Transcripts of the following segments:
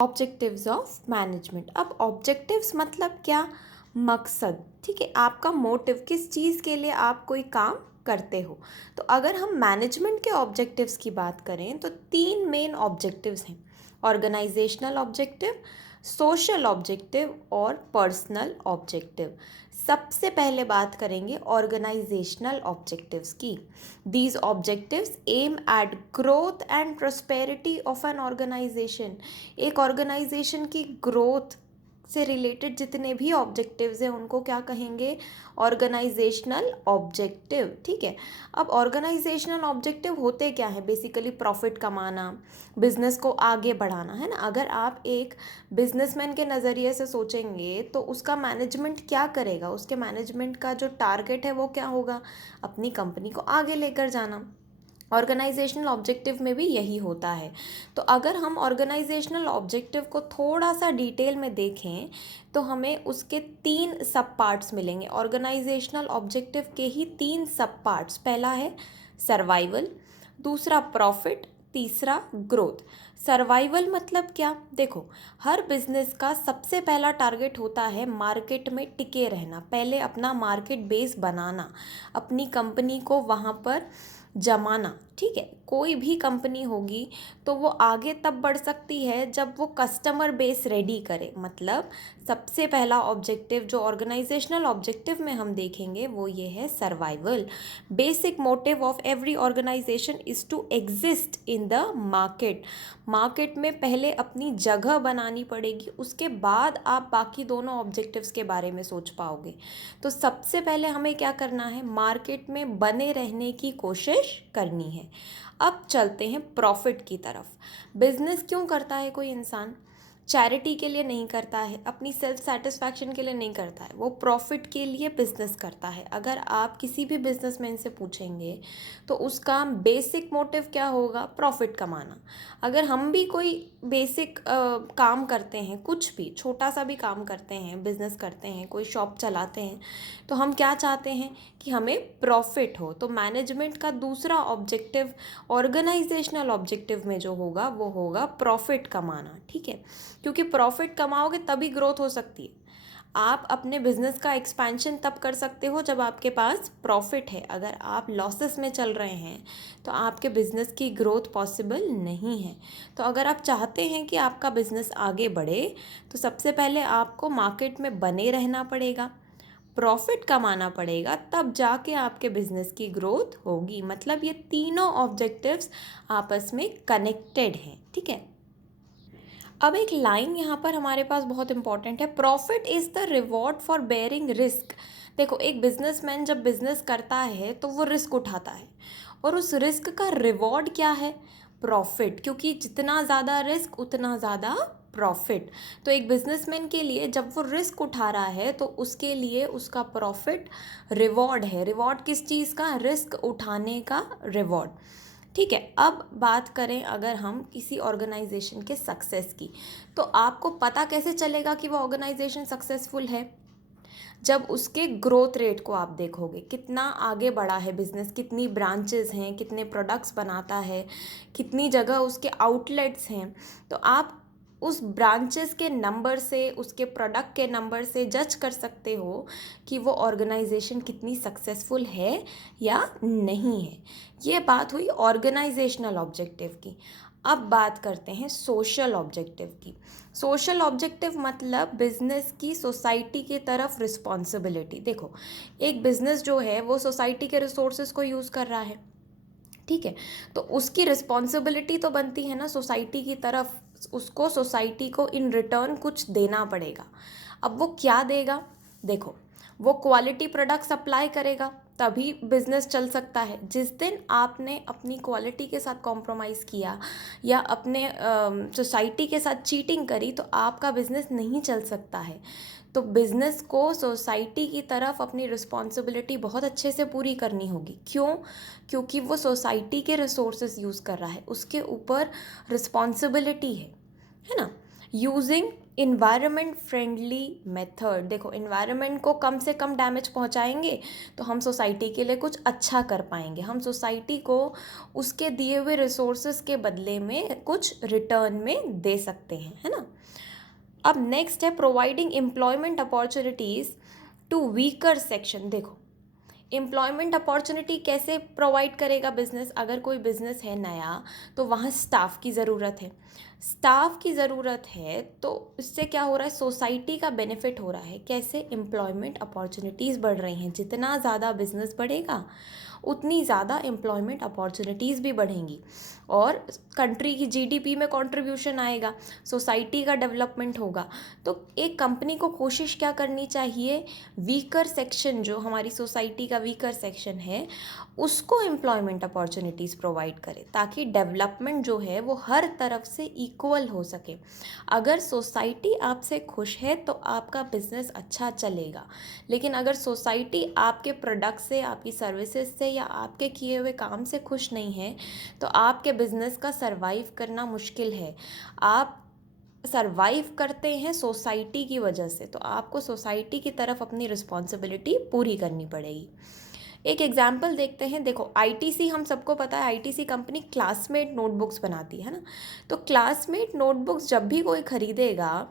Objectives of management. अब objectives मतलब क्या, मकसद, ठीक है, आपका मोटिव, किस चीज़ के लिए आप कोई काम करते हो। तो अगर हम मैनेजमेंट के ऑब्जेक्टिव्स की बात करें तो तीन मेन ऑब्जेक्टिव्स हैं, ऑर्गेनाइजेशनल ऑब्जेक्टिव, सोशल ऑब्जेक्टिव और पर्सनल ऑब्जेक्टिव। सबसे पहले बात करेंगे ऑर्गेनाइजेशनल ऑब्जेक्टिव्स की। These objectives aim at growth and prosperity of an organisation. एक ऑर्गेनाइजेशन की ग्रोथ से रिलेटेड जितने भी ऑब्जेक्टिव्स हैं उनको क्या कहेंगे, ऑर्गेनाइजेशनल ऑब्जेक्टिव, ठीक है। अब ऑर्गेनाइजेशनल ऑब्जेक्टिव होते क्या है, बेसिकली प्रॉफिट कमाना, बिजनेस को आगे बढ़ाना, है ना। अगर आप एक बिजनेसमैन के नज़रिए से सोचेंगे तो उसका मैनेजमेंट क्या करेगा, उसके मैनेजमेंट का जो टारगेट है वो क्या होगा, अपनी कंपनी को आगे लेकर जाना। ऑर्गेनाइजेशनल ऑब्जेक्टिव में भी यही होता है। तो अगर हम ऑर्गेनाइजेशनल ऑब्जेक्टिव को थोड़ा सा डिटेल में देखें तो हमें उसके तीन सब पार्ट्स मिलेंगे। ऑर्गेनाइजेशनल ऑब्जेक्टिव के ही तीन सब पार्ट्स, पहला है सर्वाइवल, दूसरा प्रॉफिट, तीसरा ग्रोथ। सर्वाइवल मतलब क्या, देखो हर बिजनेस का सबसे पहला टारगेट होता है मार्केट में टिके रहना, पहले अपना मार्केट बेस बनाना, अपनी कंपनी को वहाँ पर जमाना, ठीक है। कोई भी कंपनी होगी तो वो आगे तब बढ़ सकती है जब वो कस्टमर बेस रेडी करे। मतलब सबसे पहला ऑब्जेक्टिव जो ऑर्गेनाइजेशनल ऑब्जेक्टिव में हम देखेंगे वो ये है survival. Basic motive of every organisation is to exist in the market. Market में पहले अपनी जगह बनानी पड़ेगी, उसके बाद आप बाकी दोनों ऑब्जेक्टिव्स के बारे में सोच पाओगे। तो सबसे पहले हमें क्या करना है, मार्केट में बने रहने की कोशिश करनी है। अब चलते हैं प्रॉफिट की तरफ। बिजनेस क्यों करता है कोई इंसान, चैरिटी के लिए नहीं करता है, अपनी सेल्फ सेटिस्फैक्शन के लिए नहीं करता है, वो प्रॉफिट के लिए बिजनेस करता है। अगर आप किसी भी बिजनेसमैन से पूछेंगे तो उसका बेसिक मोटिव क्या होगा, प्रॉफिट कमाना। अगर हम भी कोई बेसिक काम करते हैं, कुछ भी छोटा सा भी काम करते हैं, बिजनेस करते हैं, कोई शॉप चलाते हैं, तो हम क्या चाहते हैं कि हमें प्रॉफिट हो। तो मैनेजमेंट का दूसरा ऑब्जेक्टिव ऑर्गेनाइजेशनल ऑब्जेक्टिव में जो होगा वो होगा प्रॉफिट कमाना, ठीक है। क्योंकि प्रॉफिट कमाओगे तभी ग्रोथ हो सकती है। आप अपने बिजनेस का एक्सपेंशन तब कर सकते हो जब आपके पास प्रॉफिट है। अगर आप लॉसेस में चल रहे हैं तो आपके बिजनेस की ग्रोथ पॉसिबल नहीं है। तो अगर आप चाहते हैं कि आपका बिजनेस आगे बढ़े तो सबसे पहले आपको मार्केट में बने रहना पड़ेगा, प्रॉफिट कमाना पड़ेगा, तब जाके आपके बिजनेस की ग्रोथ होगी। मतलब ये तीनों ऑब्जेक्टिव्स आपस में कनेक्टेड हैं, ठीक है। अब एक लाइन यहाँ पर हमारे पास बहुत इंपॉर्टेंट है, profit is the reward for bearing risk. देखो एक बिजनेसमैन जब बिजनेस करता है तो वो रिस्क उठाता है और उस रिस्क का रिवॉर्ड क्या है, प्रॉफिट, क्योंकि जितना ज़्यादा रिस्क उतना ज़्यादा प्रॉफिट। तो एक बिजनेसमैन के लिए जब वो रिस्क उठा रहा है तो उसके लिए उसका प्रॉफिट रिवॉर्ड है। रिवॉर्ड किस चीज़ का, रिस्क उठाने का रिवॉर्ड, ठीक है। अब बात करें अगर हम किसी ऑर्गेनाइजेशन के सक्सेस की, तो आपको पता कैसे चलेगा कि वो ऑर्गेनाइजेशन सक्सेसफुल है, जब उसके ग्रोथ रेट को आप देखोगे, कितना आगे बढ़ा है बिजनेस, कितनी ब्रांचेस हैं, कितने प्रोडक्ट्स बनाता है, कितनी जगह उसके आउटलेट्स हैं। तो आप उस ब्रांचेस के नंबर से, उसके प्रोडक्ट के नंबर से जज कर सकते हो कि वो ऑर्गेनाइजेशन कितनी सक्सेसफुल है या नहीं है। ये बात हुई ऑर्गेनाइजेशनल ऑब्जेक्टिव की। अब बात करते हैं सोशल ऑब्जेक्टिव की। सोशल ऑब्जेक्टिव मतलब बिजनेस की सोसाइटी की तरफ रिस्पॉन्सिबिलिटी। देखो एक बिजनेस जो है वो सोसाइटी के रिसोर्सेज को यूज़ कर रहा है, ठीक है। तो उसकी रिस्पॉन्सिबिलिटी तो बनती है ना सोसाइटी की तरफ, उसको सोसाइटी को इन रिटर्न कुछ देना पड़ेगा। अब वो क्या देगा, देखो वो क्वालिटी प्रोडक्ट सप्लाई करेगा तभी बिजनेस चल सकता है। जिस दिन आपने अपनी क्वालिटी के साथ कॉम्प्रोमाइज़ किया या अपने सोसाइटी के साथ चीटिंग करी तो आपका बिजनेस नहीं चल सकता है। तो बिज़नेस को सोसाइटी की तरफ अपनी रिस्पॉन्सिबिलिटी बहुत अच्छे से पूरी करनी होगी। क्यों, क्योंकि वो सोसाइटी के रिसोर्सेज यूज़ कर रहा है, उसके ऊपर रिस्पॉन्सिबिलिटी है ना। यूजिंग इन्वायरमेंट फ्रेंडली मेथड, देखो इन्वायरमेंट को कम से कम डैमेज पहुंचाएंगे तो हम सोसाइटी के लिए कुछ अच्छा कर पाएंगे, हम सोसाइटी को उसके दिए हुए रिसोर्सेज के बदले में कुछ रिटर्न में दे सकते हैं, है ना। अब नेक्स्ट है providing employment opportunities to weaker section. देखो एम्प्लॉयमेंट अपॉर्चुनिटी कैसे प्रोवाइड करेगा बिजनेस, अगर कोई बिजनेस है नया तो वहाँ स्टाफ की ज़रूरत है, स्टाफ की ज़रूरत है तो इससे क्या हो रहा है, सोसाइटी का बेनिफिट हो रहा है। कैसे, एम्प्लॉयमेंट अपॉर्चुनिटीज़ बढ़ रही हैं, जितना ज़्यादा बिजनेस बढ़ेगा उतनी ज़्यादा एम्प्लॉयमेंट अपॉर्चुनिटीज़ भी बढ़ेंगी और कंट्री की जीडीपी में कंट्रीब्यूशन आएगा, सोसाइटी का डेवलपमेंट होगा। तो एक कंपनी को कोशिश क्या करनी चाहिए, वीकर सेक्शन, जो हमारी सोसाइटी का वीकर सेक्शन है उसको एम्प्लॉयमेंट अपॉर्चुनिटीज़ प्रोवाइड करे ताकि डेवलपमेंट जो है वो हर तरफ से इक्वल हो सके। अगर सोसाइटी आपसे खुश है तो आपका बिजनेस अच्छा चलेगा, लेकिन अगर सोसाइटी आपके प्रोडक्ट से, आपकी सर्विसेज से या आपके किए हुए काम से खुश नहीं है तो आपके बिजनेस का सरवाइव करना मुश्किल है। आप सरवाइव करते हैं सोसाइटी की वजह से, तो आपको सोसाइटी की तरफ अपनी रिस्पॉन्सिबिलिटी पूरी करनी पड़ेगी। एक एग्जाम्पल देखते हैं, देखो आईटीसी, हम सबको पता है आईटीसी कंपनी क्लासमेट नोटबुक्स बनाती है ना। तो क्लासमेट नोटबुक्स जब भी कोई खरीदेगा,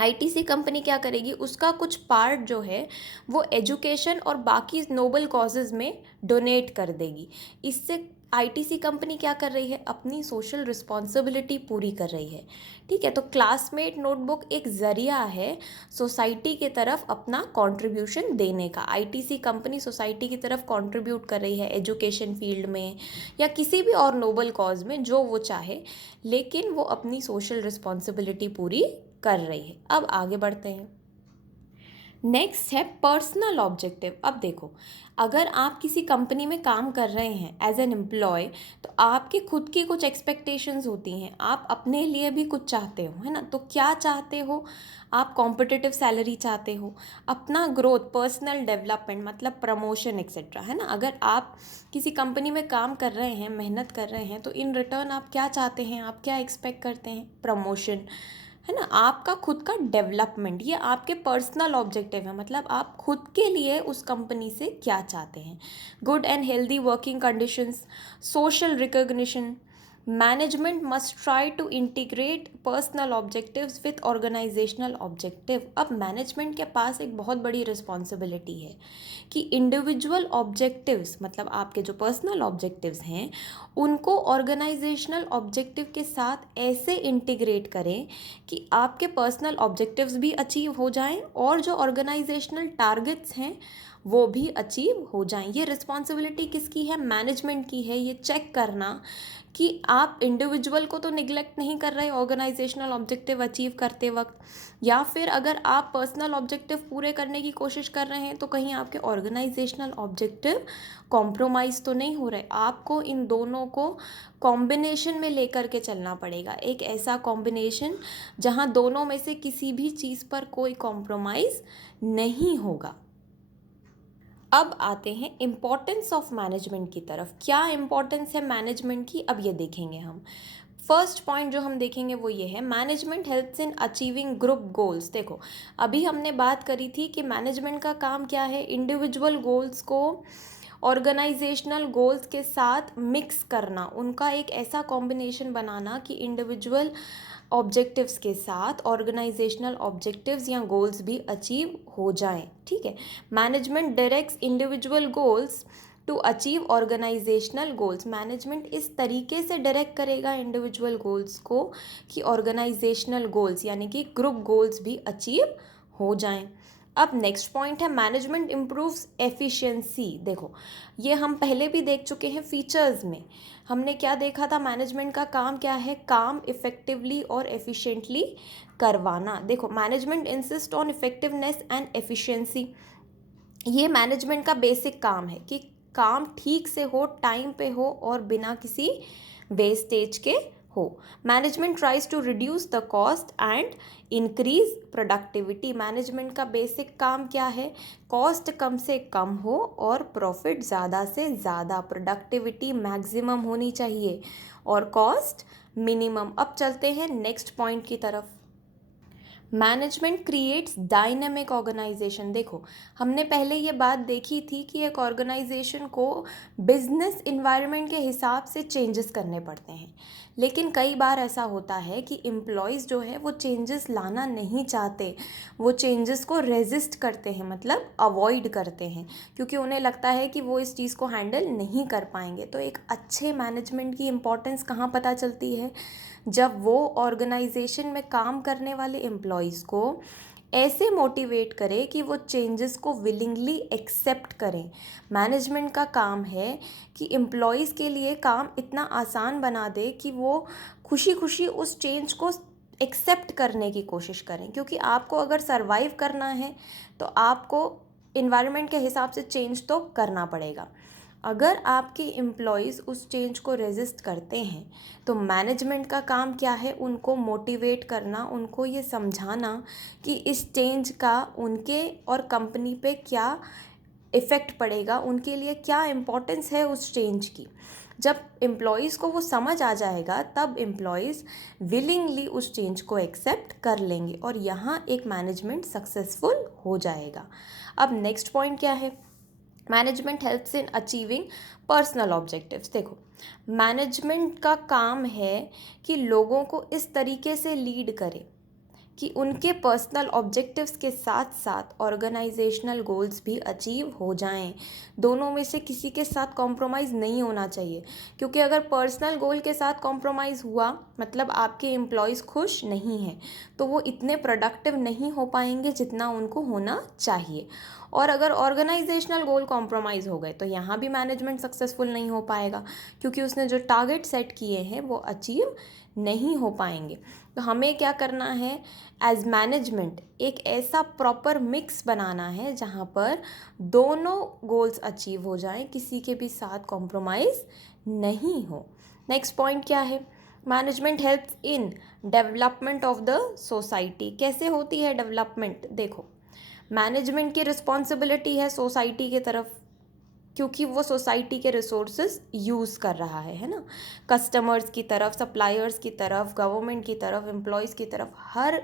आईटीसी कंपनी क्या करेगी, उसका कुछ पार्ट जो है वो एजुकेशन और बाकी नोबल कॉजेज़ में डोनेट कर देगी। इससे आईटीसी कंपनी क्या कर रही है, अपनी सोशल रिस्पॉन्सिबिलिटी पूरी कर रही है। ठीक है, तो क्लासमेट नोटबुक एक ज़रिया है सोसाइटी की तरफ अपना कंट्रीब्यूशन देने का। आईटीसी कंपनी सोसाइटी की तरफ कंट्रीब्यूट कर रही है एजुकेशन फील्ड में या किसी भी और नोबल कॉज में जो वो चाहे, लेकिन वो अपनी सोशल रिस्पॉन्सिबिलिटी पूरी कर रही है। अब आगे बढ़ते हैं, नेक्स्ट है पर्सनल ऑब्जेक्टिव। अब देखो अगर आप किसी कंपनी में काम कर रहे हैं एज एन एम्प्लॉय तो आपके खुद की कुछ एक्सपेक्टेशंस होती हैं, आप अपने लिए भी कुछ चाहते हो, है ना। तो क्या चाहते हो, आप कॉम्पिटिटिव सैलरी चाहते हो, अपना ग्रोथ, पर्सनल डेवलपमेंट मतलब प्रमोशन एक्सेट्रा, है ना। अगर आप किसी कंपनी में काम कर रहे हैं, मेहनत कर रहे हैं, तो इन रिटर्न आप क्या चाहते हैं, आप क्या एक्सपेक्ट करते हैं, प्रमोशन, है ना। आपका खुद का डेवलपमेंट, ये आपके पर्सनल ऑब्जेक्टिव है, मतलब आप खुद के लिए उस कंपनी से क्या चाहते हैं। Good and healthy working conditions, social recognition, management must try to integrate personal objectives with organisational objective. अब मैनेजमेंट के पास एक बहुत बड़ी रिस्पॉन्सिबिलिटी है कि इंडिविजुअल ऑब्जेक्टिव्स मतलब आपके जो पर्सनल ऑब्जेक्टिव्स हैं उनको ऑर्गेनाइजेशनल ऑब्जेक्टिव के साथ ऐसे इंटीग्रेट करें कि आपके पर्सनल ऑब्जेक्टिव्स भी अचीव हो जाएं और जो ऑर्गेनाइजेशनल टारगेट्स हैं वो भी अचीव हो जाएं। ये रिस्पॉन्सिबिलिटी किसकी है, मैनेजमेंट की है, ये चेक करना कि आप इंडिविजुअल को तो निगलेक्ट नहीं कर रहे ऑर्गेनाइजेशनल ऑब्जेक्टिव अचीव करते वक्त, या फिर अगर आप पर्सनल ऑब्जेक्टिव पूरे करने की कोशिश कर रहे हैं तो कहीं आपके ऑर्गेनाइजेशनल ऑब्जेक्टिव कॉम्प्रोमाइज़ तो नहीं हो रहे। आपको इन दोनों को कॉम्बिनेशन में लेकर के चलना पड़ेगा, एक ऐसा कॉम्बिनेशन जहां दोनों में से किसी भी चीज़ पर कोई कॉम्प्रोमाइज़ नहीं होगा। अब आते हैं इम्पॉर्टेंस ऑफ मैनेजमेंट की तरफ। क्या इम्पॉर्टेंस है मैनेजमेंट की, अब ये देखेंगे हम। फर्स्ट पॉइंट जो हम देखेंगे वो ये है, management helps in achieving group goals. देखो अभी हमने बात करी थी कि मैनेजमेंट का काम क्या है, इंडिविजुअल गोल्स को ऑर्गेनाइजेशनल गोल्स के साथ मिक्स करना, उनका एक ऐसा कॉम्बिनेशन बनाना कि इंडिविजुअल ऑब्जेक्टिव्स के साथ ऑर्गेनाइजेशनल ऑब्जेक्टिव्स या गोल्स भी अचीव हो जाएं। ठीक है, management directs individual goals to achieve organisational goals. Management इस तरीके से डायरेक्ट करेगा इंडिविजुअल गोल्स को कि ऑर्गेनाइजेशनल गोल्स यानी कि ग्रुप गोल्स भी अचीव हो जाएं। अब नेक्स्ट पॉइंट है मैनेजमेंट इम्प्रूव्स एफिशिएंसी। देखो ये हम पहले भी देख चुके हैं फीचर्स में, हमने क्या देखा था, मैनेजमेंट का काम क्या है, काम इफेक्टिवली और एफिशिएंटली करवाना। देखो management insist on effectiveness and efficiency, ये मैनेजमेंट का बेसिक काम है कि काम ठीक से हो, टाइम पे हो और बिना किसी वेस्टेज के हो। Management tries to reduce the cost and increase productivity. Management का बेसिक काम क्या है, कॉस्ट कम से कम हो और प्रॉफिट ज़्यादा से ज़्यादा, प्रोडक्टिविटी मैक्सिमम होनी चाहिए और कॉस्ट मिनिमम। अब चलते हैं नेक्स्ट पॉइंट की तरफ। Management creates dynamic organisation. देखो, हमने पहले ये बात देखी थी कि एक ऑर्गेनाइजेशन को बिजनेस इन्वायरमेंट के हिसाब से चेंजेस करने पड़ते हैं, लेकिन कई बार ऐसा होता है कि एम्प्लॉयज़ जो है वो चेंजेस लाना नहीं चाहते, वो चेंजेस को रेजिस्ट करते हैं, मतलब अवॉइड करते हैं, क्योंकि उन्हें लगता है कि वो इस चीज़ को हैंडल नहीं कर पाएंगे। तो एक अच्छे मैनेजमेंट की इम्पोर्टेंस कहाँ पता चलती है? जब वो ऑर्गेनाइजेशन में काम करने वाले एम्प्लॉयज़ को ऐसे मोटिवेट करे कि वो चेंजेस को विलिंगली एक्सेप्ट करें। मैनेजमेंट का काम है कि एम्प्लॉयज़ के लिए काम इतना आसान बना दे कि वो खुशी खुशी उस चेंज को एक्सेप्ट करने की कोशिश करें, क्योंकि आपको अगर सरवाइव करना है तो आपको इन्वायरमेंट के हिसाब से चेंज तो करना पड़ेगा। अगर आपके एम्प्लॉयज़ उस चेंज को रेजिस्ट करते हैं तो मैनेजमेंट का काम क्या है? उनको मोटिवेट करना, उनको ये समझाना कि इस चेंज का उनके और कंपनी पे क्या इफ़ेक्ट पड़ेगा, उनके लिए क्या इम्पोर्टेंस है उस चेंज की। जब एम्प्लॉयज़ को वो समझ आ जाएगा तब एम्प्लॉयज़ विलिंगली उस चेंज को एक्सेप्ट कर लेंगे और यहाँ एक मैनेजमेंट सक्सेसफुल हो जाएगा। अब नेक्स्ट पॉइंट क्या है? Management helps in achieving personal objectives. देखो, मैनेजमेंट का काम है कि लोगों को इस तरीके से लीड करे कि उनके पर्सनल ऑब्जेक्टिव्स के साथ साथ ऑर्गेनाइजेशनल गोल्स भी अचीव हो जाएं। दोनों में से किसी के साथ कॉम्प्रोमाइज़ नहीं होना चाहिए, क्योंकि अगर पर्सनल गोल के साथ कॉम्प्रोमाइज़ हुआ मतलब आपके एम्प्लॉयज़ खुश नहीं हैं, तो वो इतने प्रोडक्टिव नहीं हो पाएंगे जितना उनको होना चाहिए। और अगर ऑर्गेनाइजेशनल गोल कॉम्प्रोमाइज़ हो गए तो यहाँ भी मैनेजमेंट सक्सेसफुल नहीं हो पाएगा, क्योंकि उसने जो टारगेट सेट किए हैं वो अचीव नहीं हो पाएंगे। तो हमें क्या करना है? एज मैनेजमेंट एक ऐसा प्रॉपर मिक्स बनाना है जहाँ पर दोनों गोल्स अचीव हो जाएं, किसी के भी साथ कॉम्प्रोमाइज़ नहीं हो। नेक्स्ट पॉइंट क्या है? Management helps in development of the society. कैसे होती है डेवलपमेंट? देखो, मैनेजमेंट की रिस्पॉन्सिबिलिटी है सोसाइटी के तरफ, क्योंकि वो सोसाइटी के रिसोर्सेज यूज़ कर रहा है ना। कस्टमर्स की तरफ, सप्लायर्स की तरफ, गवर्नमेंट की तरफ, एम्प्लॉयज़ की तरफ, हर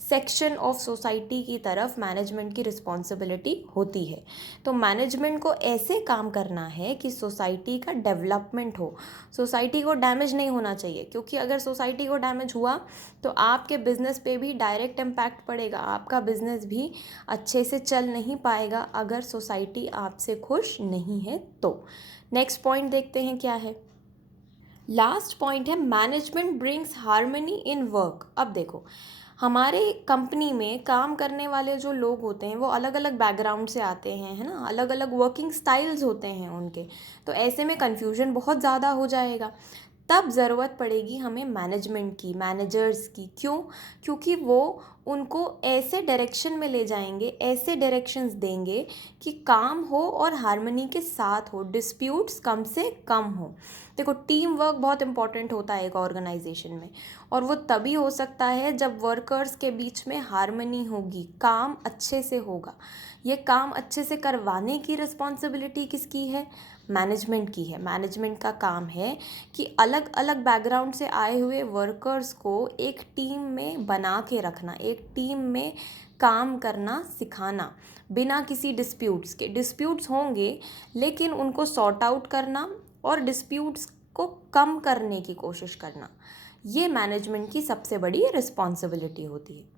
सेक्शन ऑफ सोसाइटी की तरफ मैनेजमेंट की रिस्पॉन्सिबिलिटी होती है। तो मैनेजमेंट को ऐसे काम करना है कि सोसाइटी का डेवलपमेंट हो, सोसाइटी को डैमेज नहीं होना चाहिए, क्योंकि अगर सोसाइटी को डैमेज हुआ तो आपके बिज़नेस पे भी डायरेक्ट इम्पैक्ट पड़ेगा, आपका बिज़नेस भी अच्छे से चल नहीं पाएगा अगर सोसाइटी आपसे खुश नहीं है तो। नेक्स्ट पॉइंट देखते हैं क्या है। लास्ट पॉइंट है management brings harmony in work. अब देखो, हमारे कंपनी में काम करने वाले जो लोग होते हैं वो अलग अलग बैकग्राउंड से आते हैं, है ना, अलग अलग वर्किंग स्टाइल्स होते हैं उनके, तो ऐसे में कन्फ्यूजन बहुत ज़्यादा हो जाएगा। तब ज़रूरत पड़ेगी हमें मैनेजमेंट की, मैनेजर्स की। क्यों? क्योंकि वो उनको ऐसे डायरेक्शन में ले जाएंगे, ऐसे डायरेक्शंस देंगे कि काम हो और हार्मनी के साथ हो, डिस्प्यूट्स कम से कम हो। देखो, टीम वर्क बहुत इंपॉर्टेंट होता है एक ऑर्गेनाइजेशन में, और वो तभी हो सकता है जब वर्कर्स के बीच में हार्मनी होगी, काम अच्छे से होगा। ये काम अच्छे से करवाने की रिस्पॉन्सिबिलिटी किसकी है? मैनेजमेंट की है। मैनेजमेंट का काम है कि अलग अलग बैकग्राउंड से आए हुए वर्कर्स को एक टीम में बना के रखना, एक टीम में काम करना सिखाना, बिना किसी डिस्प्यूट्स के। डिस्प्यूट्स होंगे लेकिन उनको सॉर्ट आउट करना और डिस्प्यूट्स को कम करने की कोशिश करना, ये मैनेजमेंट की सबसे बड़ी रिस्पॉन्सिबिलिटी होती है।